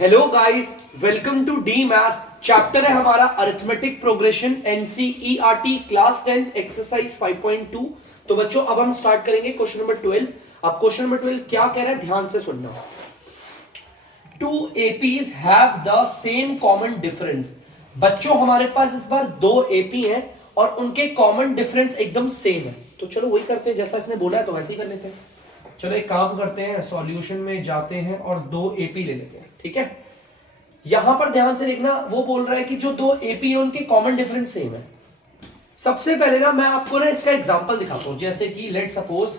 Hello guys, welcome to the maths. Chapter है हमारा arithmetic progression, NCERT class 10 exercise 5.2। तो बच्चों अब हम स्टार्ट करेंगे क्वेश्चन नंबर 12। अब क्वेश्चन नंबर 12 क्या कह रहा है, ध्यान से सुनना। Two APs have the same common difference. बच्चों हमारे पास इस बार दो एपी हैं और उनके कॉमन डिफरेंस एकदम सेम है। तो चलो वही करते हैं, जैसा इसने बोला है तो वैसे ही कर लेते हैं। चलो एक काम करते हैं, सॉल्यूशन में जाते हैं और दो एपी ले लेते हैं। ठीक है, यहां पर ध्यान से देखना, वो बोल रहा है कि जो दो एपी है उनके कॉमन डिफरेंस सेम है। सबसे पहले ना मैं आपको ना इसका एग्जांपल दिखाता हूं। जैसे कि लेट सपोज,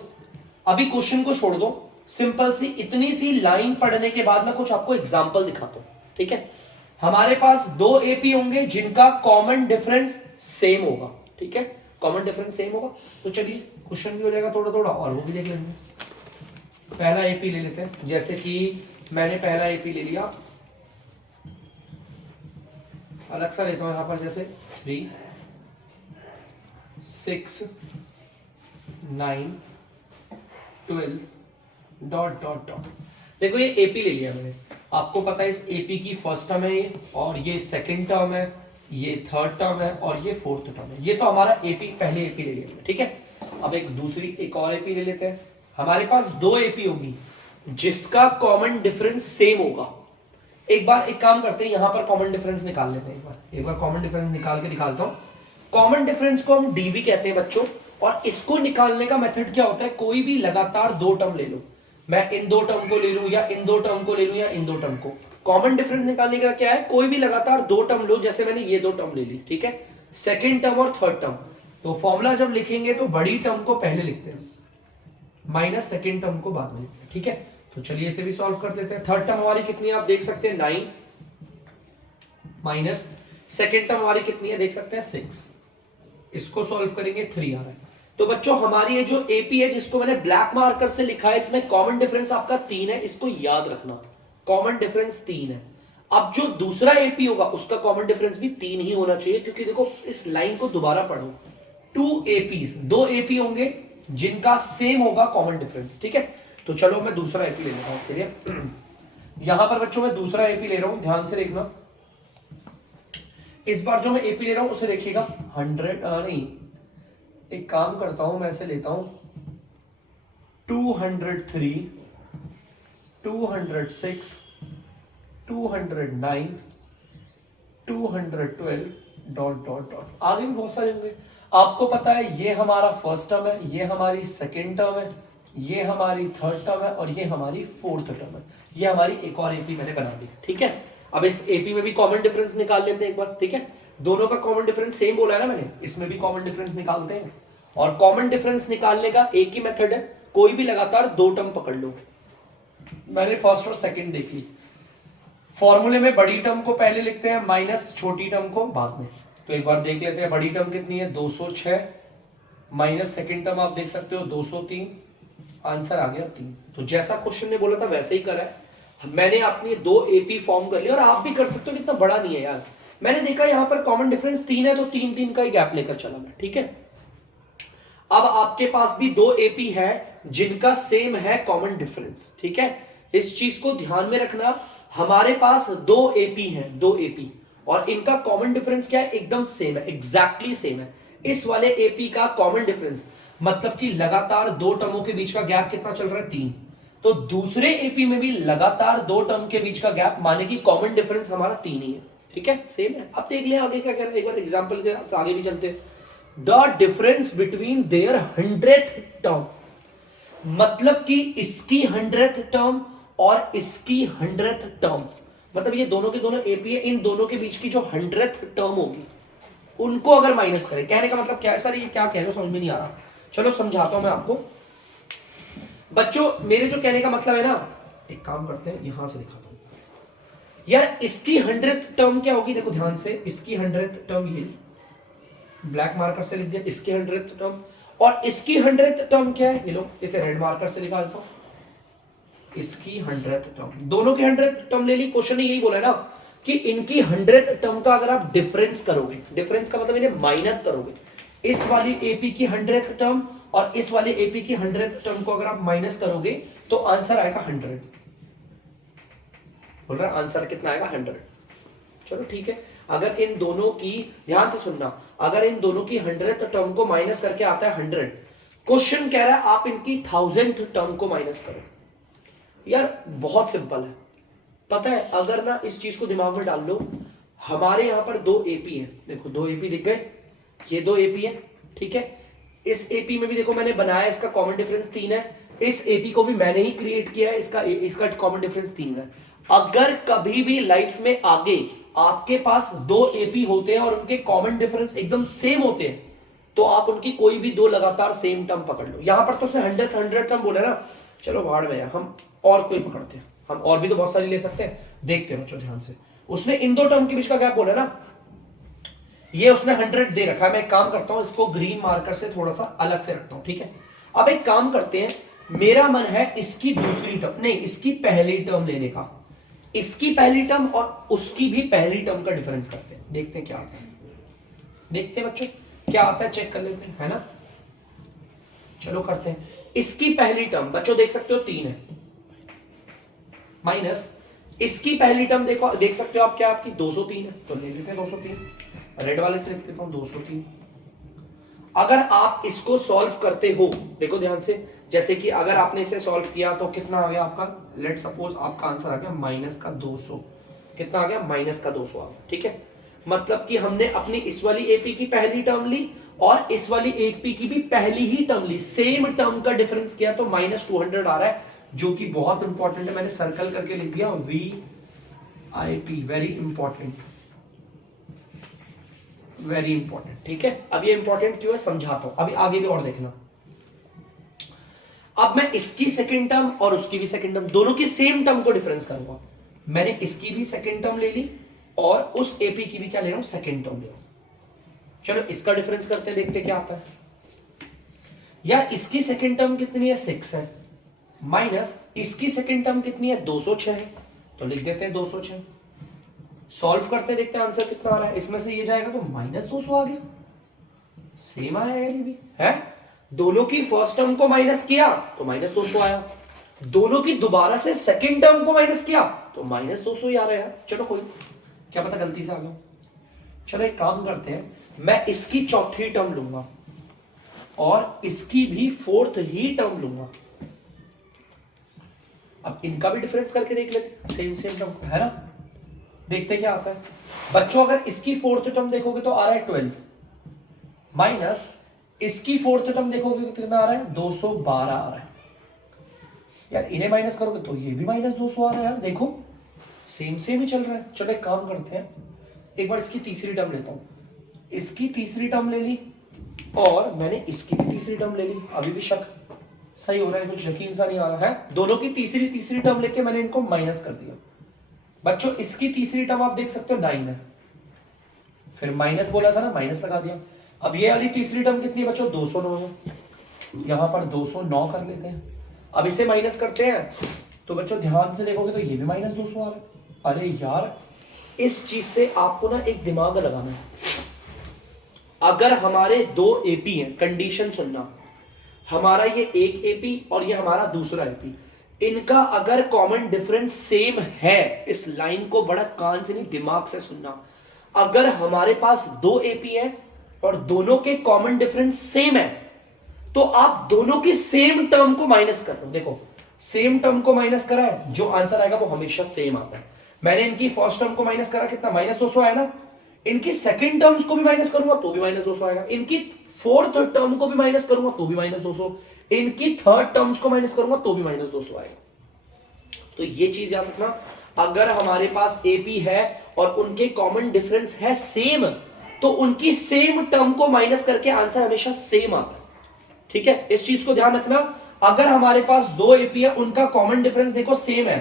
अभी क्वेश्चन को छोड़ दो, सिंपल सी इतनी सी लाइन पढ़ने के बाद मैं कुछ आपको एग्जांपल दिखाता हूं। ठीक है, हमारे पास दो एपी होंगे जिनका कॉमन डिफरेंस सेम होगा। ठीक है, कॉमन डिफरेंस सेम होगा। तो चलिए क्वेश्चन भी हो जाएगा थोड़ा थोड़ा और वो भी देख लेंगे। पहला एपी ले लेते हैं। जैसे कि मैंने पहला एपी ले लिया, अलग सा लेता हूं यहां पर, जैसे 3 6 9 12 डॉट डॉट डॉट। देखो ये एपी ले लिया मैंने, आपको पता है इस एपी की फर्स्ट टर्म है ये, और ये सेकंड टर्म है, ये थर्ड टर्म है और ये फोर्थ टर्म है। ये तो हमारा एपी, पहले एपी ले लिया। ठीक है, अब एक और एपी ले लेते हैं। हमारे पास दो एपी होगी जिसका कॉमन डिफरेंस सेम होगा। एक काम करते हैं, यहां पर कॉमन डिफरेंस निकाल लेते हैं। एक बार कॉमन डिफरेंस निकाल के दिखाता हूं। कॉमन डिफरेंस को हम डीबी कहते हैं बच्चों, और इसको निकालने का मेथड क्या होता है, कोई भी लगातार दो टर्म ले लो। मैं इन दो टर्म को ले लूं या इन दो टर्म को ले लूं या इन दो टर्म को। कॉमन डिफरेंस निकालने का क्या है, कोई भी लगातार दो टर्म लो। जैसे मैंने ये दो टर्म ले ली, ठीक है, सेकेंड टर्म और थर्ड टर्म। तो फॉर्मूला जब लिखेंगे तो बड़ी टर्म को पहले लिखते हैं, माइनस सेकेंड टर्म को बाद में लिखते हैं। ठीक है, तो चलिए इसे भी सॉल्व कर देते हैं। थर्ड टर्म हमारी कितनी है आप देख सकते हैं, 9 माइनस सेकेंड टर्म हमारी कितनी है देख सकते हैं, 6। इसको सॉल्व करेंगे 3 आ रहा है। तो बच्चों हमारी ये जो एपी है जिसको मैंने ब्लैक मार्कर से लिखा है, इसमें कॉमन डिफरेंस आपका 3 है। इसको याद रखना, कॉमन डिफरेंस 3 है। अब जो दूसरा एपी होगा उसका कॉमन डिफरेंस भी 3 ही होना चाहिए, क्योंकि देखो इस लाइन को दोबारा पढ़ो। टू एपीज, दो एपी होंगे जिनका सेम होगा कॉमन डिफरेंस। ठीक है, तो चलो मैं दूसरा एपी ले लेता हूं। चलिए यहां पर बच्चों मैं दूसरा एपी ले रहा हूं, ध्यान से देखना। इस बार जो मैं एपी ले रहा हूं उसे देखिएगा 100 नहीं, एक काम करता हूं, मैं ऐसे लेता हूं 203 206 209 212 डॉट डॉट डॉट। आगे भी बहुत सारे होंगे। आपको पता है ये हमारा फर्स्ट टर्म है, ये हमारी सेकेंड टर्म है, ये हमारी थर्ड टर्म है और ये हमारी फोर्थ टर्म है। ये हमारी एक और एपी मैंने बना दी। ठीक है, अब इस एपी में भी कॉमन डिफरेंस निकाल लेते हैं एक बार। ठीक है, दोनों का कॉमन डिफरेंस सेम बोला है ना मैंने, इसमें भी कॉमन डिफरेंस निकालते हैं। और कॉमन डिफरेंस निकालने का एक ही मेथड है, कोई भी लगातार दो टर्म पकड़ लो। मैंने फर्स्ट और सेकेंड देख ली। फॉर्मूले में बड़ी टर्म को पहले लिखते हैं, माइनस छोटी टर्म को बाद में। तो एक बार देख लेते हैं, बड़ी टर्म कितनी है 206, माइनस सेकेंड टर्म आप देख सकते हो 203, आंसर आ गया 3। तो जैसा क्वेश्चन ने बोला था वैसे ही करा है मैंने। अपनी दो एपी फॉर्म कर लिया और आप भी कर सकते हो, कितना बड़ा नहीं है यार। मैंने देखा यहां पर कॉमन डिफरेंस 3 है तो 3 का ही गैप लेकर चला मैं। ठीक है, अब आपके पास भी दो एपी है जिनका सेम है कॉमन डिफरेंस। ठीक है, इस चीज को ध्यान में रखना। हमारे पास दो एपी हैं, दो एपी, और इनका कॉमन डिफरेंस क्या है, एकदम सेम है, एग्जैक्टली सेम है। इस वाले एपी का कॉमन डिफरेंस मतलब कि लगातार दो टर्मों के बीच का गैप कितना चल रहा है, 3। तो दूसरे एपी में भी लगातार दो टर्म के बीच का गैप, माने कि कॉमन डिफरेंस हमारा 3 ही है। ठीक है, सेम है। अब देख लें आगे क्या कह रहे हैं, एक बार एग्जांपल के आगे भी चलते हैं। The difference between there 100th term, मतलब कि इसकी 100th टर्म और इसकी 100th टर्म, मतलब ये दोनों के दोनों एपी है, इन दोनों के बीच की जो 100th टर्म होगी उनको अगर माइनस करें। कहने का मतलब क्या है सर, ये क्या कह रहे हो समझ में नहीं आ रहा। चलो समझाता हूं मैं आपको बच्चों। मेरे जो कहने का मतलब है ना, एक काम करते हैं यहां से दिखाता हूं यार। इसकी 100th टर्म क्या होगी, देखो ध्यान से, इसकी 100th टर्म ये ब्लैक मार्कर से लिख दिया, इसकी 100th टर्म, और इसकी 100th टर्म क्या है, ये लो इसे रेड मार्कर से निकालता हूं, इसकी 100th टर्म। दोनों की 100th टर्म ले ली। क्वेश्चन ने यही बोला है ना कि इनकी 100th टर्म का अगर आप डिफरेंस करोगे, डिफरेंस का मतलब इन्हें माइनस करोगे, इस वाली एपी की 100th टर्म और इस वाले एपी की 100th टर्म को अगर आप माइनस करोगे तो आंसर आएगा 100। बोल रहा है आंसर कितना आएगा 100। चलो ठीक है, अगर इन दोनों की, ध्यान से सुनना, अगर इन दोनों की 100th टर्म को माइनस करके आता है 100, क्वेश्चन कह रहा है आप इनकी 1000th टर्म को माइनस करो। यार बहुत सिंपल है, पता है, अगर ना इस चीज को दिमाग में डाल लो, हमारे यहां पर 2 एपी है, देखो 2 एपी दिख गए, ये 2 एपी है, ठीक है। इस एपी में भी देखो मैंने बनाया, इसका कॉमन डिफरेंस 3 है, इस एपी को भी मैंने ही क्रिएट किया है, इसका कॉमन डिफरेंस 3 है। अगर कभी भी लाइफ में आगे आपके पास 2 एपी होते हैं और उनके कॉमन डिफरेंस एकदम सेम होते हैं, तो आप उनकी कोई भी 2 लगातार सेम टर्म पकड़ लो। यहां पर तो उसने 100 टर्म बोला ना, चलो भाड़ में, हम और कोई पकड़ते हैं, हम और भी तो बहुत सारी ले सकते हैं। देखते हैं बच्चों ध्यान से, उसने इन 2 टर्म के बीच का गैप बोला ना, ये उसने 100 दे रखा है। मैं एक काम करता हूं, इसको ग्रीन मार्कर से थोड़ा सा अलग से रखता हूं, ठीक है। अब एक काम करते हैं, मेरा मन है इसकी दूसरी टर्म, नहीं इसकी पहली टर्म लेने का, इसकी पहली टर्म और उसकी भी पहली टर्म का डिफरेंस करते हैं, देखते हैं क्या आता है। देखते हैं बच्चों क्या आता है, चेक कर लेते हैं, है ना। चलो करते हैं, इसकी पहली टर्म बच्चों देख सकते हो 3 है, माइनस इसकी पहली टर्म देखो, देख सकते हो आप क्या, आपकी 203 है, तो ले लेते हैं 203, रेड वाले से लिख देता हूं 203। अगर आप इसको सॉल्व करते हो, देखो ध्यान से, जैसे कि अगर आपने इसे सॉल्व किया तो कितना आ गया आपका, लेट सपोज आपका आंसर आ गया -200, कितना आ गया, -200 आ गया, ठीक है। मतलब कि हमने अपनी इस वाली एपी की पहली टर्म ली और इस वाली एपी की भी पहली ही टर्म ली, सेम टर्म का डिफरेंस किया तो -200 आ रहा है, जो कि बहुत इंपॉर्टेंट है, मैंने सर्कल करके लिख दिया VIP, very important, very important, ठीक है। अब ये इंपॉर्टेंट क्यों है समझाता हूं, अभी आगे भी और देखना। अब मैं इसकी सेकंड टर्म और उसकी भी सेकंड टर्म, दोनों की सेम टर्म को डिफरेंस करूंगा। मैंने इसकी भी सेकंड टर्म ले ली और उस एपी की भी क्या ले रहा हूं, सेकंड टर्म ले रहा हूं। चलो इसका डिफरेंस करते हैं, देखते क्या आता है। या इसकी सेकंड टर्म कितनी है, 6 है, माइनस इसकी सेकंड टर्म कितनी है, 206 है, तो लिख देते हैं 206। सॉल्व करते देखते हैं आंसर कितना आ रहा है, इसमें से ये जाएगा तो -200 आ गया, सेम आया ये भी है। दोनों की फर्स्ट टर्म को माइनस किया तो -200 आया, दोनों की दोबारा से सेकंड टर्म को माइनस किया तो -200 ही आ रहा है। चलो कोई, क्या पता गलती से आ गया। चलो एक काम करते हैं, मैं इसकी चौथी टर्म लूंगा और इसकी भी 4th ही टर्म लूंगा। अब इनका भी डिफरेंस करके देख लेते, सेम टर्म है ना, देखते क्या आता है बच्चों। अगर इसकी 4th टर्म देखोगे तो आ रहा है 12, माइनस इसकी 4th टर्म देखोगे तो कितना आ रहा है, 212 आ रहा है। यार इन्हें माइनस करोगे तो ये भी -200 आ रहा है, यार देखो सेम ही चल रहा है। चलो एक काम करते हैं, एक बार इसकी तीसरी टर्म लेता हूं, इसकी तीसरी टर्म ले ली और मैंने इसकी भी तीसरी टर्म ले ली, अभी भी शक सही हो रहा है, कुछ यकीन सा नहीं आ रहा है। दोनों की तीसरी टर्म लेके मैंने इनको माइनस कर दिया। बच्चों इसकी तीसरी टर्म आप देख सकते हो 9 है, फिर माइनस बोला था ना, माइनस लगा दिया। अब ये वाली तीसरी टर्म कितनी है बच्चों, 209 है, यहां पर 209 कर लेते हैं। अब इसे माइनस करते हैं तो बच्चों ध्यान से देखोगे तो ये भी -200 आ रहा है। अरे यार इस चीज से आपको ना एक दिमाग लगाना है। अगर हमारे 2 एपी हैं, कंडीशन सुनना, हमारा ये एक एपी और ये हमारा दूसरा एपी, इनका अगर कॉमन डिफरेंस सेम है, इस लाइन को बड़ा कान से नहीं दिमाग से सुनना, अगर हमारे पास 2 एपी है और दोनों के कॉमन डिफरेंस सेम है तो आप दोनों की सेम टर्म को माइनस कर लो। देखो सेम टर्म को माइनस करा है, जो आंसर आएगा वो हमेशा सेम आता है। मैंने इनकी फर्स्ट टर्म को माइनस करा, कितना -200 आया ना, इनकी सेकंड टर्म्स को भी माइनस करूंगा तो भी -200 आएगा, इनकी 4th टर्म को भी माइनस करूंगा तो भी -200, इनकी 3rd टर्म्स को माइनस करूंगा तो भी -200 आएगा। तो ये चीज याद रखना, अगर हमारे पास एपी है और उनके कॉमन डिफरेंस है सेम, तो उनकी सेम टर्म को माइनस करके आंसर हमेशा सेम आता है, ठीक है। इस चीज को ध्यान रखना, अगर हमारे पास 2 एपी है, उनका कॉमन डिफरेंस देखो सेम है,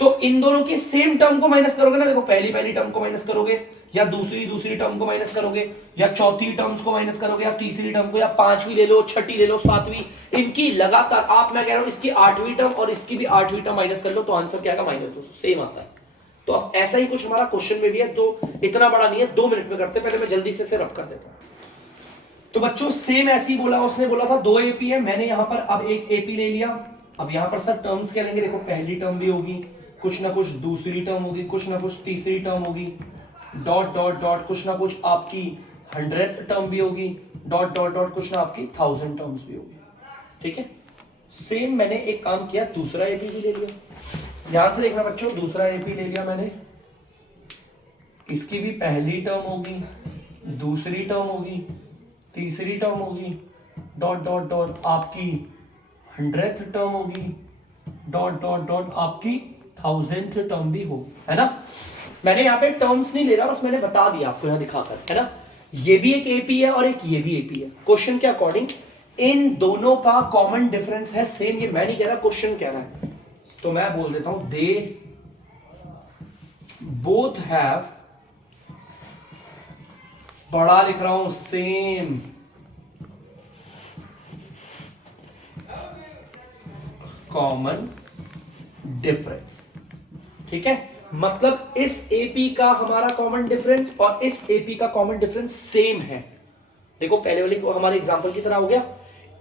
तो इन दोनों की सेम टर्म को माइनस करोगे ना, देखो पहली टर्म को माइनस करोगे या दूसरी टर्म को माइनस करोगे या चौथी टर्म्स को माइनस करोगे या तीसरी टर्म को, या 5वीं ले लो, 6ठी ले लो, 7वीं, इनकी लगातार आप, मैं कह रहा हूं इसकी 8वीं टर्म और इसकी भी 8वीं टर्म माइनस कर लो तो आंसर क्या आएगा, -200, सेम आता है। तो अब ऐसा ही कुछ हमारा क्वेश्चन में भी है, तो इतना बड़ा नहीं है, 2 मिनट में करते, पहले मैं जल्दी से रब कर देता हूं। तो बच्चों सेम ऐसे ही बोला, उसने बोला था 2 एपी है, मैंने यहां पर अब एक एपी ले लिया। अब यहां पर सर टर्म्स क्या लेंगे, देखो पहली टर्म भी होगी, कुछ ना कुछ दूसरी टर्म होगी, कुछ ना कुछ तीसरी टर्म होगी, डॉट डॉट डॉट कुछ ना कुछ आपकी 100th टर्म भी होगी, डॉट डॉट डॉट कुछ ना आपकी 1000 टर्म्स भी होगी। ठीक है, सेम मैंने एक काम किया, दूसरा एपी भी ले लिया। ध्यान से देखना बच्चों, दूसरा एपी ले लिया मैंने, इसकी भी पहली टर्म होगी, दूसरी टर्म होगी, तीसरी टर्म होगी, डॉट डॉट डॉट आपकी 100th टर्म होगी, डॉट डॉट डॉट आपकी 1000th टर्म भी होगी, है ना। मैंने यहाँ पे टर्म्स नहीं ले रहा, बस मैंने बता दिया आपको यहाँ दिखाकर, है ना। ये भी एक एपी है और एक ये भी एपी है। क्वेश्चन के अकॉर्डिंग इन दोनों का कॉमन डिफरेंस है सेम, ये मैं नहीं कह रहा, क्वेश्चन कह रहा है, तो मैं बोल देता हूं दे बोथ हैव, बड़ा लिख रहा हूं, सेम कॉमन डिफरेंस। ठीक है, मतलब इस एपी का हमारा कॉमन डिफरेंस और इस एपी का कॉमन डिफरेंस सेम है। देखो पहले वाले को हमारे एग्जांपल की तरह हो गया,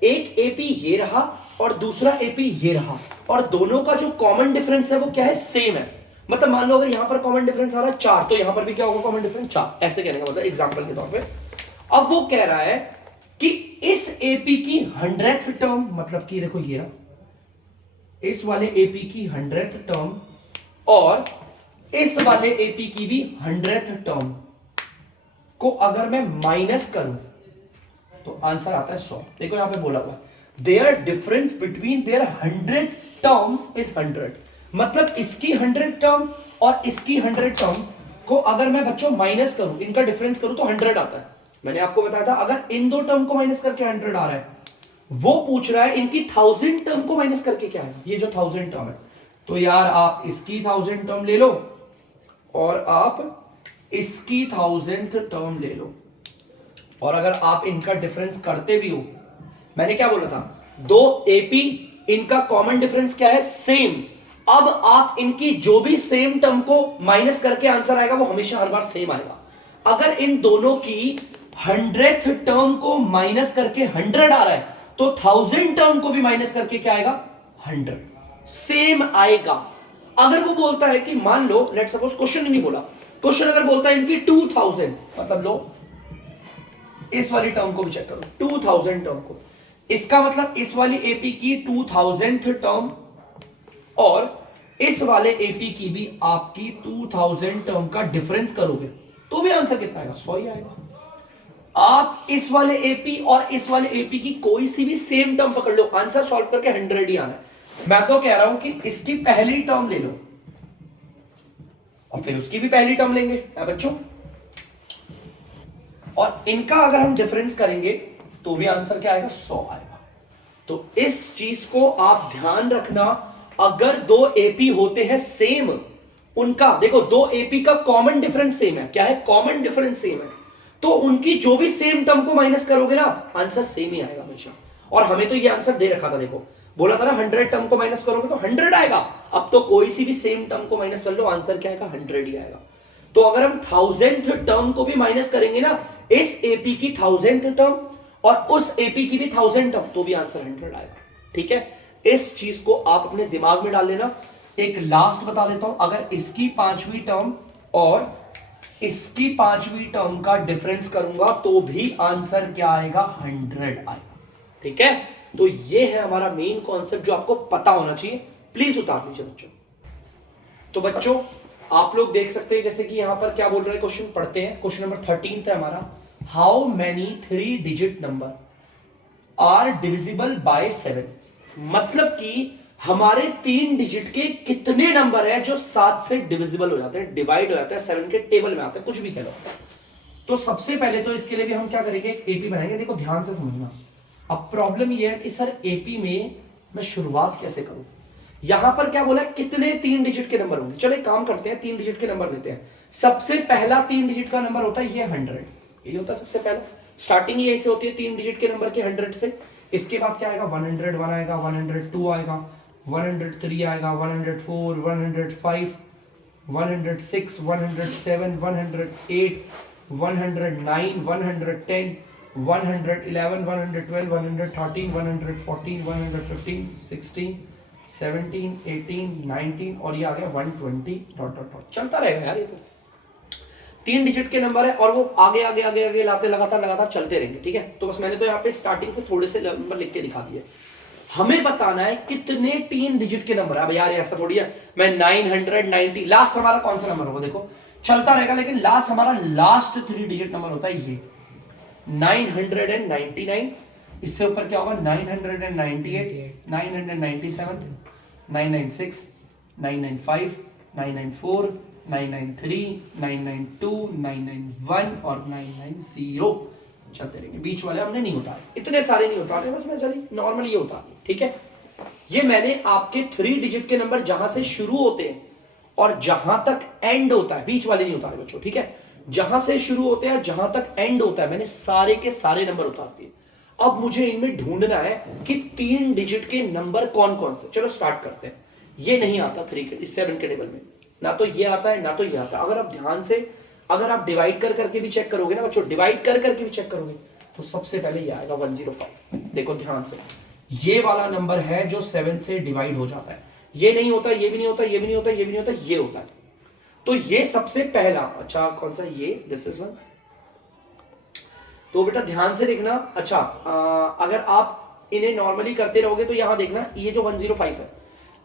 एक एपी ये रहा और दूसरा एपी ये रहा, और दोनों का जो कॉमन डिफरेंस है वो क्या है, सेम है। मतलब मान लो अगर यहां पर कॉमन डिफरेंस आ रहा है 4, तो यहां पर भी क्या होगा, कॉमन डिफरेंस 4, ऐसे कहने का मतलब एग्जांपल के तौर पे। अब वो कह रहा है कि इस एपी की 100th टर्म, मतलब कि देखो ये ना, इस वाले एपी की 100th टर्म और इस वाले एपी की भी 100th टर्म को अगर मैं माइनस करूं तो आंसर आता है 100। देखो यहां पे बोला हुआ their difference between their 100 terms is 100, मतलब इसकी 100 टर्म और इसकी 100 टर्म को अगर मैं बच्चों माइनस करूं, इनका डिफरेंस करूं तो 100 आता है। मैंने आपको बताया था अगर इन दो टर्म को माइनस करके 100 आ रहा है, वो पूछ रहा है इनकी 1000 टर्म को माइनस करके क्या है, ये जो 1000 टर्म है, तो यार आप इसकी 1000 टर्म ले लो और आप इसकी 1000th टर्म ले लो, और अगर आप इनका डिफरेंस करते भी हो, मैंने क्या बोला था, दो एपी, इनका कॉमन डिफरेंस क्या है, सेम। अब आप इनकी जो भी सेम टर्म को माइनस करके आंसर आएगा वो हमेशा हर बार सेम आएगा। अगर इन दोनों की 100th टर्म को माइनस करके 100 आ रहा है तो 1000 टर्म को भी माइनस करके क्या आएगा, 100 सेम आएगा। अगर वो बोलता है कि मान लो लेट सपोज, क्वेश्चन ही नहीं बोला, क्वेश्चन अगर बोलता है इनकी 2000, मतलब लो इस वाली टर्म को भी चेक करो, 2000 टर्म को, इसका मतलब इस वाली एपी की 2000th टर्म और इस वाले एपी की भी आपकी 2000 टर्म का डिफरेंस करोगे तो भी आंसर कितना आएगा, 100 ही आएगा। आप इस वाले एपी और इस वाले एपी की कोई सी भी सेम टर्म पकड़ लो, आंसर सॉल्व करके 100 ही आना है। मैं तो कह रहा हूं कि इसकी पहली टर्म ले लो और फिर उसकी भी पहली टर्म लेंगे बच्चों, और इनका अगर हम डिफरेंस करेंगे तो भी आंसर क्या आएगा, 100 आएगा। तो इस चीज को आप ध्यान रखना, अगर दो एपी होते हैं सेम, उनका देखो दो एपी का कॉमन डिफरेंस सेम है, क्या है, कॉमन डिफरेंस सेम है, तो उनकी जो भी सेम टर्म को माइनस करोगे ना आंसर सेम ही आएगा हमेशा। और हमें तो ये आंसर दे रखा था, देखो बोला था ना 100 टर्म को माइनस करोगे तो 100 आएगा। अब तो कोई सी भी सेम टर्म को माइनस कर लो, आंसर क्या आएगा, 100 ही आएगा। तो अगर हम 1000th टर्म को भी माइनस करेंगे ना, इस एपी की 1000th टर्म और उस एपी की भी 1000 टर्म, तो भी आंसर 100 आएगा। ठीक है, इस चीज को आप अपने दिमाग में डाल लेना। एक लास्ट बता देता हूं, अगर इसकी 5वीं टर्म और इसकी 5वीं टर्म का डिफरेंस करूंगा तो भी आंसर क्या आएगा, 100 आएगा। ठीक है, तो ये है हमारा मेन कॉन्सेप्ट जो आपको पता होना चाहिए, प्लीज उतार लीजिए बच्चों। तो बच्चों आप लोग देख सकते हैं, जैसे कि यहां पर क्या बोल रहे हैं, क्वेश्चन पढ़ते हैं। क्वेश्चन नंबर 13 है हमारा, how many 3 digit number are divisible by 7। मतलब कि हमारे 3 डिजिट के कितने नंबर है जो 7 से डिविजिबल हो जाते हैं, डिवाइड हो जाते हैं, 7 के टेबल में आते हैं, कुछ भी कह लो। तो सबसे पहले तो इसके लिए भी हम क्या करेंगे, एक एपी बनाएंगे। देखो ध्यान से समझना, अब प्रॉब्लम यह है कि सर एपी में मैं शुरुआत कैसे करूं। यहां पर क्या बोला है, कितने 3 डिजिट के नंबर होंगे। चलो एक काम करते हैं, 3 डिजिट के नंबर लेते हैं। सबसे पहला 3 डिजिट का नंबर होता है ये 100, ये होता है सबसे पहला, स्टार्टिंग ही ऐसे होती है 3 डिजिट के नंबर के 100 से। इसके बाद क्या आएगा, 101 आएगा, 102 आएगा, 103 आएगा, 104, 105, 106, 107, 108, 109, 110, 111, 112, 113, 114, 115, 16, 17, 18, 19 और ये आ गया 120 डॉट डॉट डॉट। चलता रहेगा यार, ये तो 3 डिजिट के नंबर है और वो आगे आगे आगे आगे लाते लगातार लगातार चलते रहेंगे, ठीक है। तो बस मैंने तो यहाँ पे स्टार्टिंग से थोड़े से नंबर लिख के दिखा दिए। हमें बताना है कितने 3 डिजिट के नंबर। अब यार ऐसा थोड़ी है मैं 990 लास्ट हमारा कौन सा नंबर होगा, देखो चलता रहेगा लेकिन लास्ट हमारा लास्ट 3 डिजिट नंबर होता है ये 999। इससे ऊपर क्या होगा 998, 997, 996, 995, 994, 993, 992, 991 और 990 चलते रहेंगे। बीच वाले हमने नहीं उतारे, इतने सारे नहीं उतारे, बस मैं चलिए नॉर्मल ये उतार, ठीक है। ये मैंने आपके 3 डिजिट के नंबर जहां से शुरू होते हैं और जहां तक एंड होता है, बीच वाले नहीं उतारे बच्चों, ठीक है। जहां से शुरू होते हैं जहां तक एंड होता है मैंने सारे के सारे नंबर उतार दिए। अब मुझे इनमें ढूंढना है कि 3 डिजिट के नंबर कौन कौन से। चलो स्टार्ट करते हैं। ये नहीं आता 7 के टेबल में, ना तो ये आता है ना तो ये आता है। अगर आप ध्यान से अगर आप डिवाइड कर करके भी चेक करोगे ना बच्चों, डिवाइड कर करके भी चेक करोगे तो सबसे पहले ये आएगा 105। देखो ध्यान से, ये वाला नंबर है जो 7 से डिवाइड हो जाता है। ये नहीं होता, ये भी नहीं होता, ये भी नहीं होता, ये भी नहीं होता, ये होता है। तो ये सबसे पहला, अच्छा कौन सा, ये दिस इज 1। तो बेटा ध्यान से देखना। अच्छा अगर आप इन्हें नॉर्मली करते रहोगे तो यहां देखना, ये जो 105 है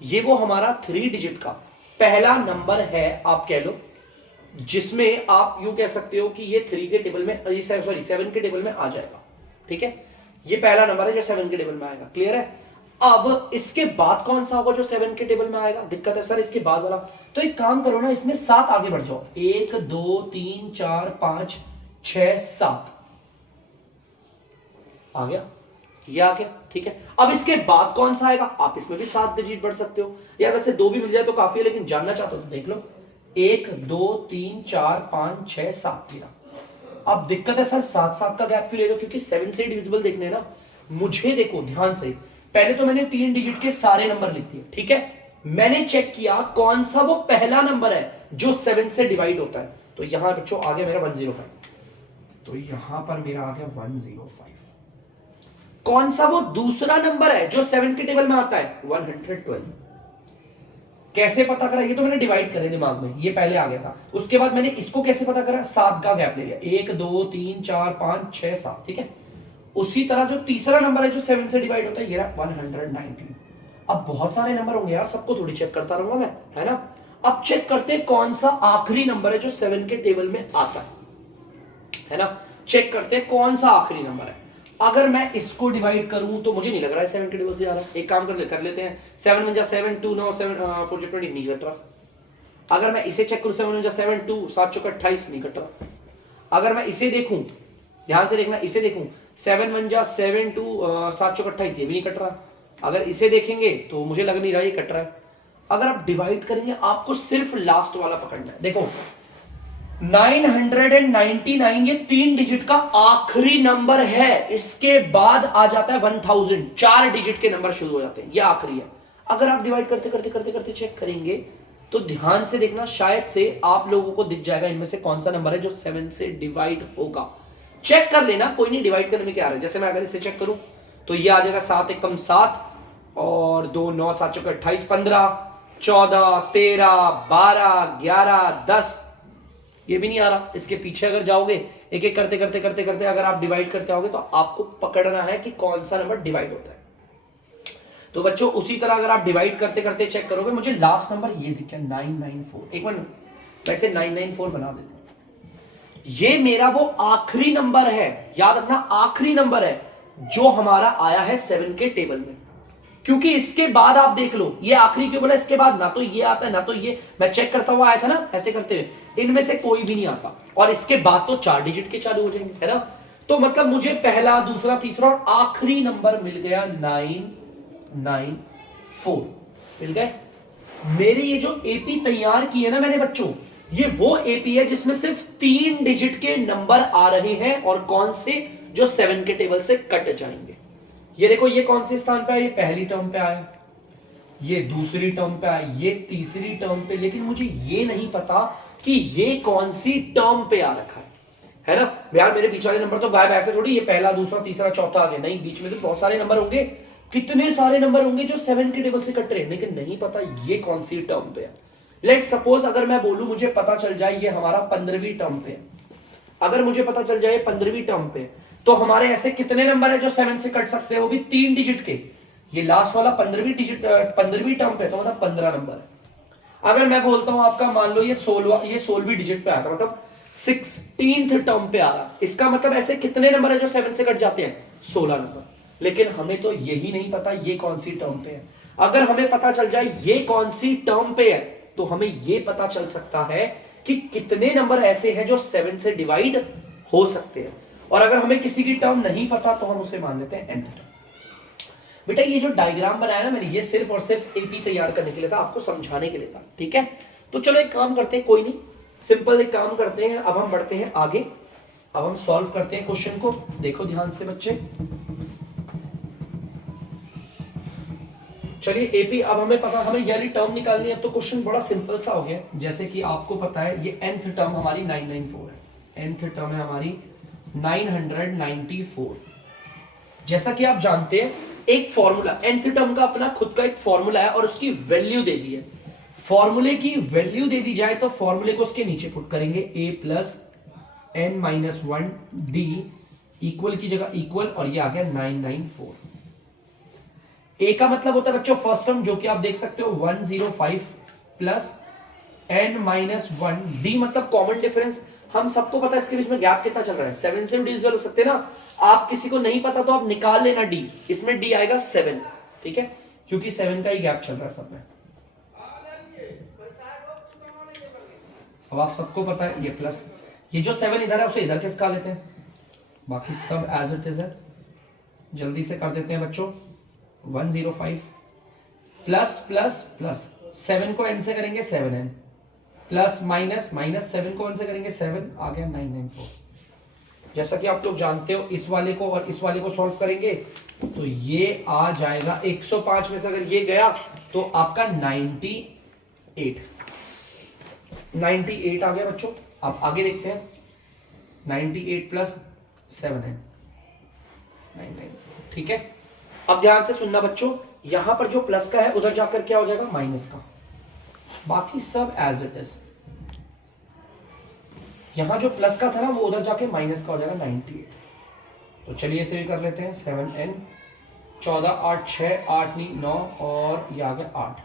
ये वो हमारा 3 डिजिट का पहला नंबर है, आप कह लो, जिसमें आप यूं कह सकते हो कि ये 3 के टेबल में, सॉरी 7 के टेबल में आ जाएगा, ठीक है। ये पहला नंबर है जो 7 के टेबल में आएगा, क्लियर है। अब इसके बाद कौन सा होगा जो 7 के टेबल में आएगा, दिक्कत है सर इसके बाद वाला। तो एक काम करो ना, इसमें 7 आगे बढ़ जाओ, 1 2 3 4 5 6 7 आ गया, ये आ गया, ठीक है। अब इसके बाद कौन सा आएगा, आप इसमें भी 7 डिजिट बढ़ सकते हो यार, वैसे 2 भी मिल जाए तो काफी है, लेकिन जानना चाहते हो तो देख लो, 1 2 3 4 5 6 7 मेरा। अब दिक्कत है सर 7 7 का गैप क्यों ले रहे हो, क्योंकि 7 से डिविजिबल देखने हैं ना मुझे। देखो ध्यान से, पहले तो मैंने 3 डिजिट के सारे नंबर लिख दिए, ठीक है। मैंने चेक किया कौन सा वो पहला नंबर है जो 7 से डिवाइड होता है। तो यहां बच्चों आ गया मेरा 105, तो यहां पर मेरा आ गया 105। कौन सा वो दूसरा नंबर है जो 7 के टेबल में आता है, 112। कैसे पता करा, ये तो मैंने डिवाइड करे दिमाग में, ये पहले आ गया था। उसके बाद मैंने इसको कैसे पता करा, 7 का गैप ले लिया, 1 2 3 4 5 6 7, ठीक है। उसी तरह जो तीसरा नंबर है जो 7 से डिवाइड होता है, ये रहा 119। अब बहुत सारे नंबर होंगे यार, सबको थोड़ी चेक करता रहूंगा मैं, है ना। अब चेक करते हैं कौन सा आखिरी नंबर है जो 7 के टेबल में आता है ना। चेक करते हैं कौन सा आखिरी नंबर है। अगर मैं इसको डिवाइड करूं तो मुझे नहीं लग रहा है 7 के टेबल से आ रहा है। एक काम कर लेते हैं, 7 1 7 2 9 7 4 20 नहीं कट रहा। अगर मैं इसे चेक करूं 7 1 7 2 7 4 28 नहीं कट रहा। अगर मैं इसे देखूं, ध्यान से देखना, इसे देखूं 7 1 7 2 7 4 28, ये भी नहीं कट रहा। अगर इसे देखेंगे तो मुझे लग नहीं रहा ये कट रहा है। अगर आप डिवाइड करेंगे आपको सिर्फ लास्ट वाला पकड़ना है। देखो 999 ये 3 डिजिट का आखिरी नंबर है, इसके बाद आ जाता है 1000, 4 डिजिट के नंबर शुरू हो जाते हैं, ये आखिरी है। अगर आप डिवाइड करते करते करते करते चेक करेंगे तो ध्यान से देखना, शायद से आप लोगों को दिख जाएगा इनमें से कौन सा नंबर है जो 7 से डिवाइड होगा। चेक कर लेना, कोई नहीं, डिवाइड करने में क्या आ रहा है। जैसे मैं अगर इसे चेक करूं तो ये आ जाएगा 7 एकम 7 और 2 9 7 4 28 15 14 13 12 11 10, ये भी नहीं आ रहा। इसके पीछे अगर जाओगे एक एक करते करते करते करते अगर आप डिवाइड करते आओगे तो आपको पकड़ना है कि कौन सा नंबर डिवाइड होता है। तो बच्चों उसी तरह अगर आप डिवाइड करते करते चेक करोगे, मुझे लास्ट नंबर ये दिख गया 994। एक मिनट, वैसे 994 बना देते हैं। ये मेरा वो आखिरी नंबर है, याद रखना आखिरी नंबर है जो हमारा आया है 7 के टेबल में। क्योंकि इसके बाद आप देख लो, ये आखिरी क्यों बोला, इसके बाद ना तो ये आता है ना तो ये, मैं चेक करता हुआ आया था ना ऐसे करते हुए, इनमें से कोई भी नहीं आता। और इसके बाद तो 4 डिजिट के चालू हो जाएंगे, है ना। तो मतलब मुझे पहला दूसरा तीसरा और आखिरी नंबर मिल गया 994 मिल गए। मेरे ये जो एपी तैयार किए ना मैंने बच्चों, ये वो एपी है जिसमें सिर्फ 3 डिजिट के नंबर आ रहे हैं, और कौन से, जो 7 के टेबल से कट जाएंगे। ये देखो ये कौन से स्थान पे आया, ये पहली टर्म पे आया, ये दूसरी टर्म पे आया, ये तीसरी टर्म पे, लेकिन मुझे ये नहीं पता कि ये कौन सी टर्म पे आ रखा है ना। यार मेरे बीच वाले नंबर तो गायब, ऐसे थोड़ी ये पहला दूसरा तीसरा चौथा आ गया, नहीं, बीच में तो बहुत सारे नंबर होंगे। कितने सारे नंबर होंगे जो 7 के टेबल से कट रहे हैं, लेकिन नहीं पता ये कौन सी टर्म पे है। लेट सपोज अगर मैं बोलूं मुझे पता चल जाए ये हमारा 15वीं टर्म पे है, अगर मुझे पता चल जाए 15वीं टर्म पे, तो हमारे ऐसे कितने नंबर है जो 7 से कट सकते हैं, वो भी 3 डिजिट के। ये लास्ट वाला 15वीं टर्म पे, तो मतलब 15 नंबर है। अगर मैं बोलता हूं आपका मान लो ये 16वीं डिजिट पे आता, मतलब 16th टर्म पे आ रहा, इसका मतलब ऐसे कितने नंबर है जो 7 से कट जाते हैं, 16 नंबर। लेकिन हमें तो यही नहीं पता ये कौन सी टर्म पे है। अगर हमें पता चल जाए ये कौन सी टर्म पे है, तो हमें ये पता चल सकता है कि कितने नंबर ऐसे हैं जो 7 से डिवाइड हो सकते हैं। और अगर हमें किसी की टर्म नहीं पता तो हम उसे मान लेते हैं nth टर्म। बेटा ये जो डायग्राम बनाया ना मैंने, ये सिर्फ और सिर्फ एपी तैयार करने के लिए था, आपको समझाने के लिए था, ठीक है। तो चलो एक काम करते हैं, कोई नहीं, सिंपल एक काम करते हैं, अब हम बढ़ते हैं आगे, अब हम सॉल्व करते हैं क्वेश्चन को। देखो ध्यान से बच्चे, चलिए एपी, अब हमें पता, हमें ये वाली टर्म निकालनी है। अब तो क्वेश्चन बड़ा सिंपल सा हो गया, जैसे कि आपको पता है ये nth टर्म हमारी 994 है, nth टर्म है हमारी 994। जैसा कि आप जानते हैं एक फॉर्मूला, nth टर्म का अपना खुद का एक फॉर्मूला है और उसकी वैल्यू दे दी है। फॉर्मूले की वैल्यू दे दी जाए तो फॉर्मूले को उसके नीचे पुट करेंगे, a plus n-1 d equal की जगह इक्वल, और ये आ गया 994। ए का मतलब होता है बच्चों फर्स्ट टर्म, जो कि आप देख सकते हो 105 प्लस n-1 d मतलब कॉमन डिफरेंस। हम सबको पता है इसके बीच में गैप कितना चल रहा है, 7 से डिविजिबल हो सकते हैं ना। आप किसी को नहीं पता तो आप निकाल लेना d, इसमें d आएगा 7, ठीक है, क्योंकि 7 का ही गैप चल रहा है सब में। अब आप सबको पता है ये प्लस, ये जो 7 इधर है उसे इधर किसका लेते हैं, बाकी सब एज इट इज है। जल्दी से कर देते हैं बच्चों, 105 प्लस प्लस प्लस 7 को n से करेंगे 7n, प्लस माइनस माइनस 7 को 1 से करेंगे 7, आ गया 994। जैसा कि आप लोग जानते हो इस वाले को और इस वाले को सॉल्व करेंगे तो ये आ जाएगा 105 में से अगर ये गया तो आपका 98 आ गया बच्चों। आप आगे देखते हैं, 98 प्लस 7n 994, ठीक है। अब ध्यान से सुनना बच्चों, यहां पर जो प्लस का है उधर जाकर क्या हो जाएगा, माइनस का, बाकी सब एज इट इज। यहां जो प्लस का था ना वो उधर जाके माइनस का हो जाएगा 98। तो चलिए इसे भी कर लेते हैं, 7n 14 8 6 8 नहीं 9 और ये आ गया 8।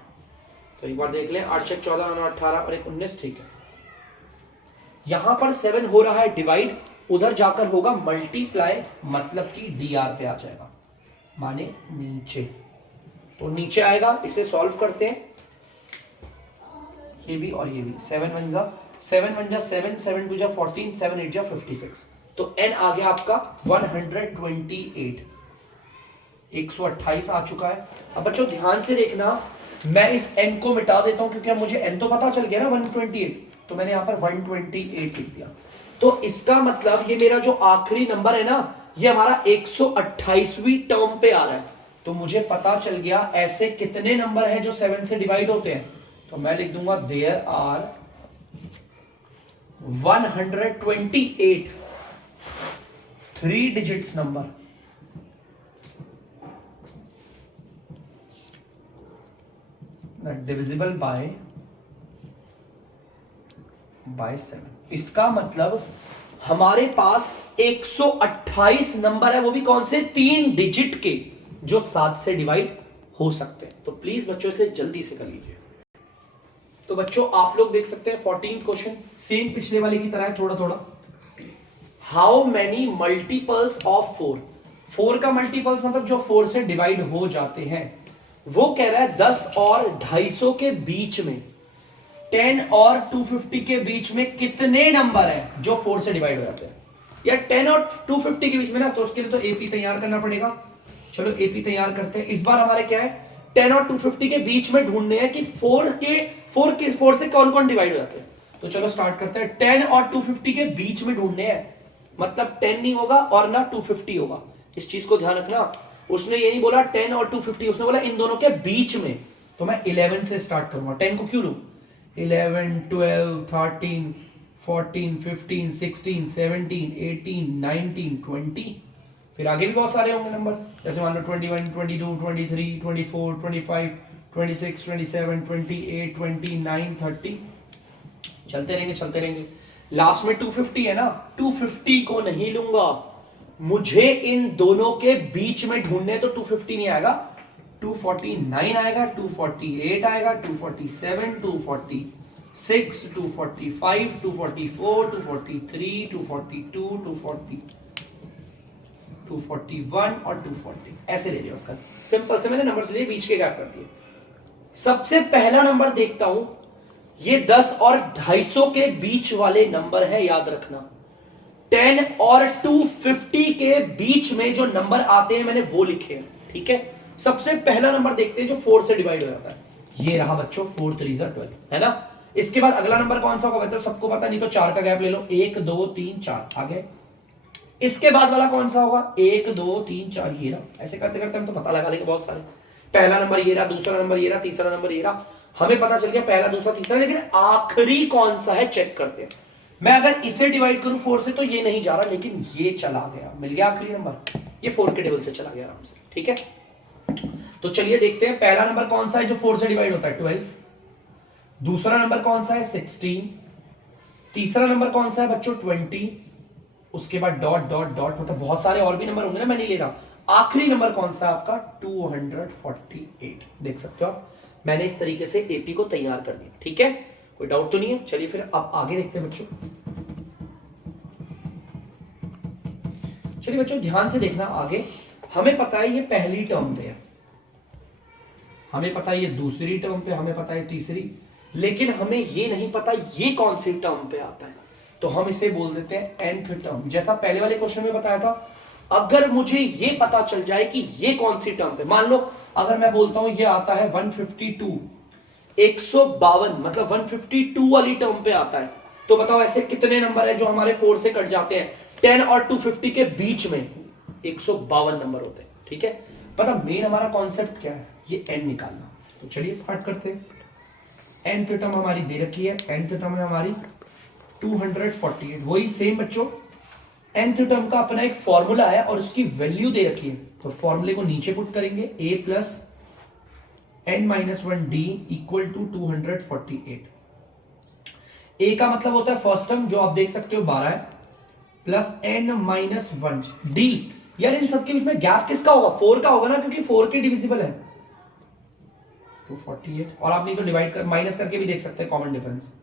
तो एक बार देख लें, 8 6 14 9 18 और 1 19, ठीक है। यहां पर 7 हो रहा है डिवाइड, उधर जाकर होगा मल्टीप्लाई, मतलब कि dr पे आ जाएगा, माने नीचे। तो नीचे आएगा, इसे सॉल्व करते हैं, ये भी और ये भी, 7 1 जा 7 1 जा 7 7 2 जा 14 7 8 जा 56। तो n आ गया आपका 128, 128 आ चुका है। अब बच्चों ध्यान से देखना, मैं इस n को मिटा देता हूं क्योंकि अब मुझे n तो पता चल गया ना 128, तो मैंने यहां पर 128 लिख दिया। तो इसका मतलब ये मेरा जो आखिरी नंबर है ना, ये हमारा 128वीं टर्म पे आ रहा है। तो मुझे पता चल गया ऐसे कितने नंबर हैं जो 7 से डिवाइड होते हैं। तो मैं लिख दूंगा there are 128 3 digits number divisible by 7। इसका मतलब हमारे पास 128 नंबर है, वो भी कौन से, 3 डिजिट के, जो 7 से डिवाइड हो सकते हैं। तो प्लीज बच्चों इसे जल्दी से कर लीजिए। तो बच्चों आप लोग देख सकते हैं 14th क्वेश्चन सेम पिछले वाले की तरह है थोड़ा थोड़ा। हाउ मैनी मल्टीपल्स ऑफ 4 का मल्टीपल्स मतलब जो 4 से डिवाइड हो जाते हैं। वो कह रहा है 10 और 250 के बीच में, 10 और 250 के बीच में कितने नंबर है जो 4 से डिवाइड हो जाते हैं। या 10 और 250 के बीच में ना, तो उसके लिए तो एपी तैयार करना पड़ेगा। चलो एपी तैयार करते हैं। इस बार हमारे क्या है, 10 और 250 के बीच में ढूंढने हैं कि 4 से कौन कौन डिवाइड हो जाते हैं। तो चलो स्टार्ट करते हैं। 10 और 250 के बीच में ढूंढने हैं, मतलब 10 नहीं होगा और ना 250 होगा, इस चीज को ध्यान रखना। उसने ये नहीं बोला 10 और 250, उसने बोला इन दोनों के बीच में। तो मैं 11 से स्टार्ट करूंगा। 10 को क्यों लूं, 11 12 13 14 15 16 17 18 19 20 फिर आगे भी बहुत सारे होंगे नंबर, जैसे मान लो 21, 22, 23, 24, 25, 26, 27, 28, 29, 30, चलते रहेंगे। लास्ट में 250 है ना, 250 को नहीं लूंगा, मुझे इन दोनों के बीच में ढूंढने, तो 250 नहीं आएगा, 249 आएगा, 248 आएगा, 247, 246, 245, 244, 243, 242, 241 और 240, ऐसे ले लिया उसका। सिंपल से मैंने नंबर लिए, बीच के गैप कर दिए। सबसे पहला नंबर देखता हूं, ये 10 और 250 के बीच वाले नंबर है, याद रखना। 10 और 250 के बीच में जो नंबर आते हैं मैंने वो लिखे हैं, ठीक है। सबसे पहला नंबर देखते हैं जो 4 से डिवाइड हो जाता है, ये रहा बच्चों 4 3 12, है ना। इसके बाद अगला नंबर कौन सा होगा, तो सबको पता, नहीं तो 4 का गैप ले लो, 1 2 3 4 आ गए। इसके बाद वाला कौन सा होगा, 1 2 3 4, ये रहा। ऐसे करते करते हम तो पता लगा लेंगे बहुत सारे। पहला नंबर ये रहा, दूसरा नंबर ये रहा, तीसरा नंबर ये रहा, हमें पता चल गया पहला दूसरा तीसरा, लेकिन आखिरी कौन सा है चेक करते हैं। मैं अगर इसे डिवाइड करूं 4 से तो ये नहीं जा रहा, लेकिन ये चला गया, मिल गया आखिरी नंबर, ये 4 के टेबल से चला गया आराम से, ठीक है। तो चलिए देखते हैं पहला नंबर कौन सा है जो 4 से डिवाइड होता है, 12। दूसरा नंबर कौन सा है, 16। तीसरा नंबर कौन सा है बच्चों, 20। उसके बाद डॉट डॉट डॉट, मतलब बहुत सारे और भी नंबर होंगे ना, मैं नहीं ले रहा। आखिरी नंबर कौन सा है आपका, 248। देख सकते हो आप, मैंने इस तरीके से एपी को तैयार कर दिया, ठीक है, कोई डाउट तो नहीं है। चलिए फिर अब आगे देखते हैं बच्चों। चलिए बच्चों ध्यान से देखना आगे। हमें पता है ये पहली टर्म पे है, हमें पता है ये दूसरी टर्म पे, हमें पता है तीसरी, लेकिन हमें ये नहीं पता ये कौन सी टर्म पे आता है, तो हम इसे बोल देते हैं nth टर्म। जैसा पहले वाले क्वेश्चन में बताया था, अगर मुझे ये पता चल जाए कि ये कौन सी टर्म पे, मान लो अगर मैं बोलता हूं ये आता है 152, 152, मतलब 152 वाली टर्म पे आता है, तो बताओ ऐसे कितने नंबर है जो हमारे 4 से कट जाते हैं। 10 और 250 के बीच में 152 नंबर होते हैं, ठीक है। पता मेन हमारा कॉन्सेप्ट क्या है, ये n निकालना। तो चलिए स्टार्ट करते हैं। nth टर्म हमारी दे रखी है, nth टर्म है हमारी 248, वही सेम बच्चों nth टर्म का अपना एक फॉर्मूला है और उसकी वैल्यू दे रखी है, तो फॉर्मूले को नीचे पुट करेंगे, a plus n-1d equal to 248। a का मतलब होता है फर्स्ट टर्म जो आप देख सकते हो 12 है, प्लस n-1d। यार इन सबके बीच में गैप किसका होगा, 4 का होगा ना, क्योंकि 4 के डिविजिबल है 248, और आप नहीं तो डिवाइड कर माइनस करके भी देख सकते हैं, कॉमन डिफरेंस।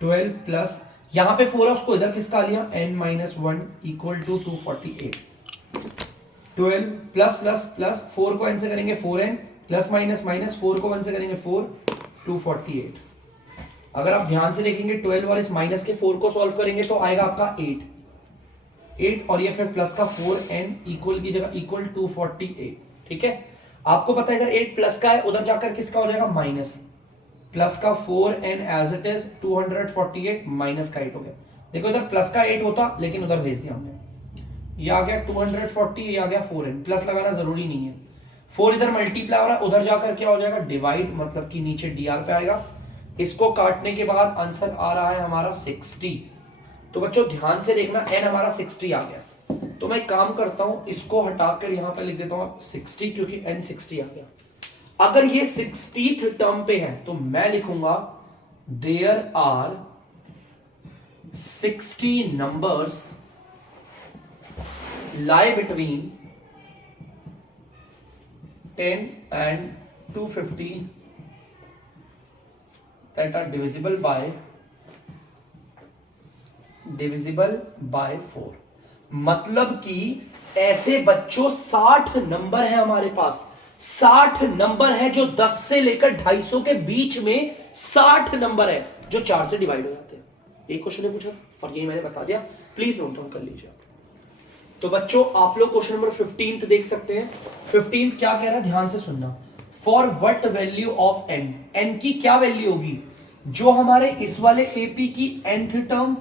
12 प्लस यहां पे 4 है, उसको इधर किसका लिया, n-1 equal to 248। 12 plus plus plus 4 को n से करेंगे 4n, प्लस माइनस माइनस 4 को 1 से करेंगे 4, 248। अगर आप ध्यान से देखेंगे 12 और इस माइनस के 4 को सॉल्व करेंगे तो आएगा आपका 8 और ये फिर प्लस का 4n इक्वल की जगह इक्वल 248, ठीक है। आपको पता है इधर 8 प्लस का है, उधर जाकर किसका हो जाएगा, माइनस, प्लस का 4n as it is 248 minus का 8 हो गया। देखो इधर प्लस का 8 होता, लेकिन उधर भेज दिया हमने, ये आ गया 240, ये आ गया 4n, प्लस लगाना जरूरी नहीं है। 4 इधर मल्टीप्लाई हो रहा है, उधर जाकर क्या हो जाएगा, डिवाइड, मतलब कि नीचे dr पे आएगा। इसको काटने के बाद आंसर आ रहा है हमारा 60। तो बच्चों ध्यान से देखना, n हमारा 60 आ गया, तो मैं एक काम करता हूं, इसको हटाकर यहां पे लिख देता हूं 60, क्योंकि n 60 आ गया। अगर ये 60th टर्म पे है तो मैं लिखूंगा there are 60 numbers lie between 10 and 250 that are divisible by 4। मतलब कि ऐसे बच्चों 60 नंबर है हमारे पास, 60 नंबर है जो 10 से लेकर 250 के बीच में 60 नंबर है जो 4 से डिवाइड हो जाते हैं। एक क्वेश्चन ने पूछा और ये मैंने बता दिया, प्लीज नोट डाउन कर लीजिए आप। तो बच्चों आप लोग क्वेश्चन नंबर 15 देख सकते हैं। 15 क्या कह रहा है, ध्यान से सुनना। For what value of n, n की क्या वैल्यू होगी, जो हमारे इस वाले एपी की nth टर्म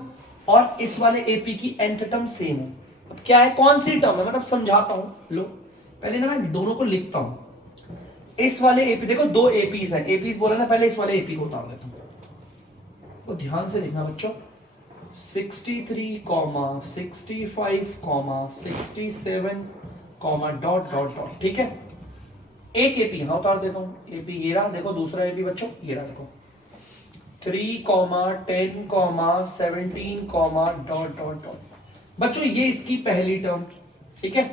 और इस वाले एपी की nth टर्म सेम है। अब क्या है, कौन सी टर्म है, मतलब समझाता हूं। लो पहले ना मैं दोनों को लिखता हूं। इस वाले एपी, देखो दो एपीज हैं, एपीज बोला ना, पहले इस वाले एपी को उतार लेता हूं। तो ध्यान से देखना बच्चों, 63, 65, 67, डॉट डॉट डॉट। ठीक है, एक एपी यहां उतार देता हूं, एपी ये रहा, देखो दूसरा एपी बच्चों ये रहा, देखो 3, 10, 17, डॉट डॉट डॉट। बच्चों ये इसकी पहली टर्म, ठीक है,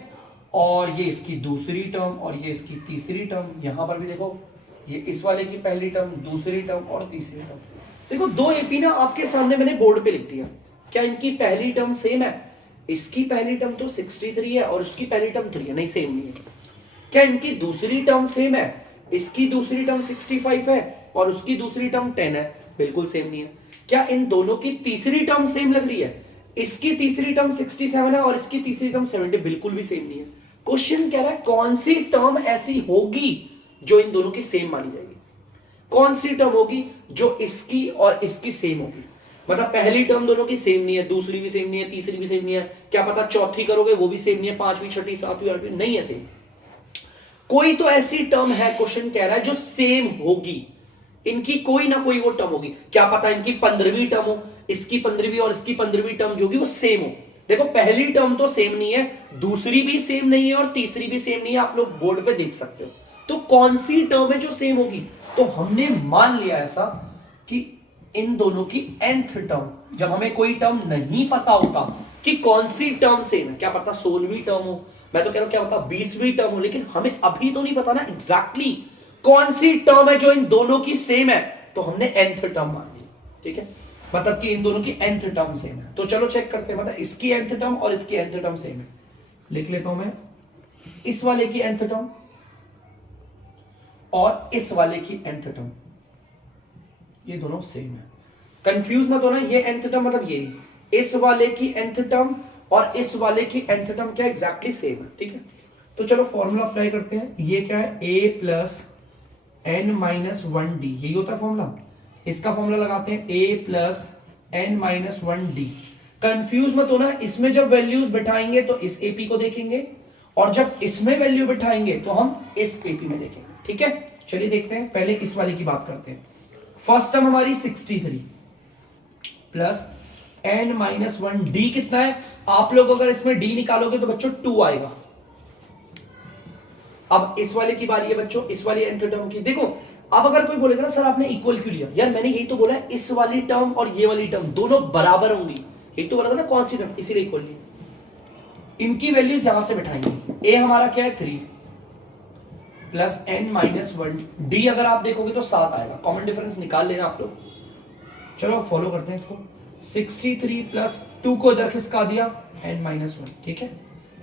और ये इसकी दूसरी टर्म, और ये इसकी तीसरी टर्म। यहां पर भी देखो, ये इस वाले की पहली टर्म, दूसरी टर्म और तीसरी टर्म। देखो दो एपी ना आपके सामने मैंने बोर्ड पे लिख दिया, क्या इनकी पहली टर्म सेम है? इसकी पहली टर्म तो 63 है और उसकी पहली टर्म 3 है, नहीं सेम नहीं है। क्या इनकी दूसरी टर्म सेम है? इसकी दूसरी टर्म 65 है और उसकी दूसरी टर्म 10 है, बिल्कुल सेम नहीं है। क्या इन दोनों की तीसरी टर्म सेम लग रही है? इसकी तीसरी टर्म 67 है और इसकी तीसरी टर्म 70, बिल्कुल भी सेम नहीं है। क्वेश्चन कह रहा है कौन सी टर्म ऐसी होगी जो इन दोनों की सेम मानी जाएगी? कौन सी टर्म होगी जो इसकी और इसकी सेम होगी? मतलब पहली टर्म दोनों की सेम नहीं है, दूसरी भी सेम नहीं है, तीसरी भी सेम नहीं है, क्या पता चौथी करोगे वो भी सेम नहीं है, पांचवी, छठी, सातवीं, आठवीं नहीं है सेम। कोई तो ऐसी टर्म है, क्वेश्चन कह रहा है, जो सेम होगी, इनकी कोई ना कोई वो टर्म होगी। क्या पता इनकी 15वीं टर्म हो, इसकी 15वीं और इसकी 15वीं टर्म जो होगी वो सेम हो। देखो पहली टर्म तो सेम नहीं है, दूसरी भी सेम नहीं है और तीसरी भी सेम नहीं है, आप लोग बोर्ड पे देख सकते हो। तो कौन सी टर्म है जो सेम होगी? तो हमने मान लिया ऐसा कि इन दोनों की nth टर्म, जब हमें कोई टर्म नहीं पता होता कि कौन सी टर्म सेम है, क्या पता 16वीं टर्म हो, मैं तो कह रहा हूं क्या पता 20वीं टर्म हो, लेकिन हमें अभी तो नहीं पता ना एग्जैक्टली कौन सी टर्म है जो इन दोनों की सेम है, तो हमने nth टर्म मान ली। ठीक है, मतलब कि इन दोनों की nth टर्म सेम है। तो चलो चेक करते हैं, मतलब इसकी nth टर्म और इसकी nth टर्म सेम है। लिख लेता हूं मैं, इस वाले की nth टर्म और इस वाले की nth टर्म, ये दोनों सेम है। कंफ्यूज मत होना, ये nth टर्म मतलब ये, इस वाले की nth टर्म और इस वाले की nth टर्म क्या एग्जैक्टली सेम है। ठीक है, तो चलो फॉर्मूला अप्लाई करते हैं। ये क्या है? a plus n minus 1d, यही होता है फॉर्मूला। इसका फॉर्मूला लगाते हैं a plus n minus 1d। Confuse मत होना, इसमें जब वैल्यूज बैठाएंगे तो इस एपी को देखेंगे, और जब इसमें वैल्यू बैठाएंगे तो हम इस एपी में देखेंगे। ठीक है, चलिए देखते हैं, पहले इस वाले की बात करते हैं। फर्स्ट टर्म हमारी 63 प्लस n माइनस 1d कितना है? आप लोग अगर इसमें d निकालोगे तो बच्चों 2 आएगा। अब इस वाले की बारी है बच्चों, इस वाली nth टर्म की। देखो अब अगर कोई बोलेगा ना सर आपने इक्वल क्यों लिया, यार मैंने यही तो बोला है, इस वाली टर्म और ये वाली टर्म दोनों बराबर होंगी, यही तो बोला था ना कौन सी टर्म, इसीलिए इक्वल लिया। इनकी वैल्यूज यहां से बैठाएंगे। a हमारा क्या है 3 प्लस n माइनस 1, d अगर आप देखोगे तो 7 आएगा, कॉमन डिफरेंस निकाल लेना आप लोग। चलो फॉलो करते हैं इसको। 63 प्लस 2 को इधर खिसका दिया, n माइनस 1। ठीक है,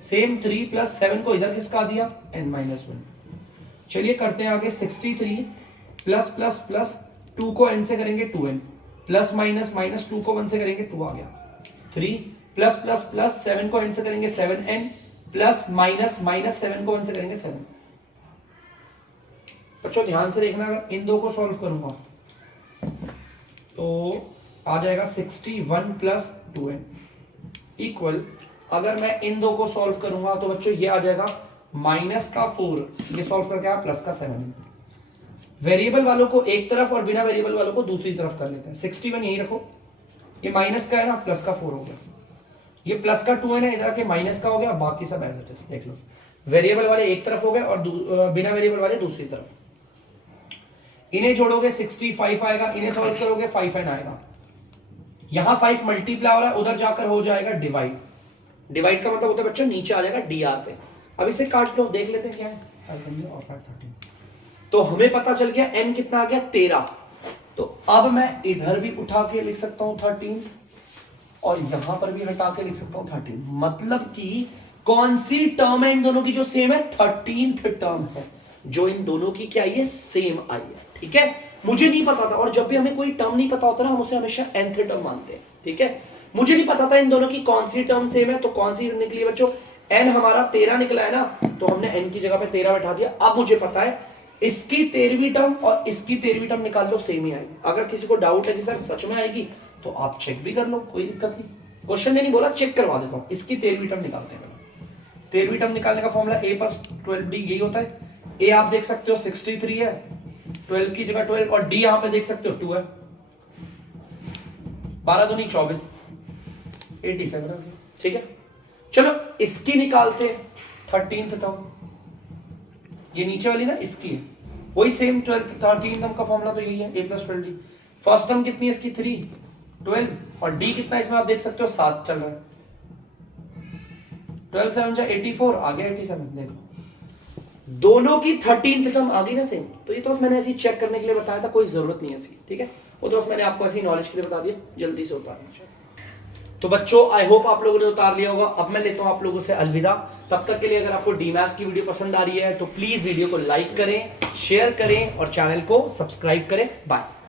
सेम 3 प्लस 7 को इधर खिसका दिया, n माइनस 1। चलिए करते हैं आगे। 63 प्लस प्लस प्लस 2 को n से करेंगे 2n, प्लस माइनस माइनस 2 को 1 से करेंगे 2 आ गया। 3 प्लस प्लस प्लस 7 को n से करेंगे 7n, प्लस माइनस माइनस 7 को 1 से करेंगे 7। बच्चों ध्यान से देखना, अगर इन दो को सॉल्व करूंगा तो आ जाएगा 61 प्लस 2n इक्वल, अगर मैं इन दो को सॉल्व करूंगा तो बच्चों ये आ जाएगा माइनस का 4, ये सॉल्व करके आया प्लस का 7। वेरिएबल वालों को एक तरफ और बिना वेरिएबल वालों को दूसरी तरफ कर लेते हैं। 61 यही रखो, ये माइनस का है ना, प्लस का 4 हो गया, ये प्लस का 2n है, इधर के माइनस का हो गया, बाकी सब एज इट इज। देख लो, वेरिएबल वाले एक तरफ हो गए और बिना वेरिएबल वाले दूसरी तरफ। इन्हें जोड़ोगे 65 आएगा, इन्हें सॉल्व करोगे 5n आएगा। यहां 5 मल्टीप्लाई हो रहा है, उधर जाकर हो जाएगा डिवाइड। डिवाइड का मतलब होता है बच्चों नीचे आ जाएगा dr पे। अब इसे काट लो, देख लेते हैं क्या है। 5 और 5 13, तो हमें पता चल गया n कितना आ गया 13। तो अब मैं इधर भी उठा के लिख सकता हूं 13 और यहां पर भी हटा के लिख सकता हूं 13। मतलब कि कौन सी टर्म है इन दोनों की जो सेम है? 13th टर्म है जो इन दोनों की क्या आई है? सेम आई है। ठीक है, मुझे नहीं पता था, और जब भी हमें कोई टर्म नहीं पता होता ना, हम उसे हमेशा nth टर्म मानते हैं। ठीक है, मुझे नहीं पता था इन दोनों की कौन सी टर्म सेम है, तो कौन सी निकली है बच्चों? n हमारा 13 निकला है ना, तो हमने n की जगह पे 13 बैठा दिया। अब मुझे पता है इसकी 13वीं टर्म और इसकी 13वीं टर्म निकाल लो, सेम ही आएगी। अगर किसी को डाउट है कि सर सच में आएगी, तो आप चेक भी कर लो, कोई दिक्कत नहीं। क्वेश्चन ने नहीं बोला, चेक करवा देता हूं। इसकी 13वीं टर्म निकालते हैं। 13वीं टर्म निकालने का फॉर्मूला a प्लस 12d, यही होता है। a आप देख सकते हो 63 है, 12 की जगह 12, और d यहां पे देख सकते हो 2 है। 12 दूनी 24, 87 आ गया। ठीक है, चलो इसकी निकालते हैं 13th टर्म, ये नीचे वाली ना इसकी है, वही सेम 13 टर्म का फॉर्मूला तो यही है a plus 12d। First term कितनी है इसकी 3, 12 और d कितना इसमें आप देख सकते हो 7 चल रहा है, 12 7 जा 84 आ गया 87। देखो दोनों की 13th टर्म आ गई ना सेम, तो ये तो बस मैंने ऐसे चेक करने के लिए बताया था, कोई जरूरत नहीं है इसकी। ठीक है, वो तो बस मैंने आपको ऐसी नॉलेज के लिए बता दिया, जल्दी से उतारना चाहिए। तो बच्चों आई होप आप लोगों ने उतार लिया होगा। अब मैं लेता हूं आप लोगों से अलविदा, तब तक के लिए अगर आपको डीमैथ्स की वीडियो पसंद आ रही है तो प्लीज वीडियो को लाइक करें, शेयर करें और चैनल को सब्सक्राइब करें। बाय।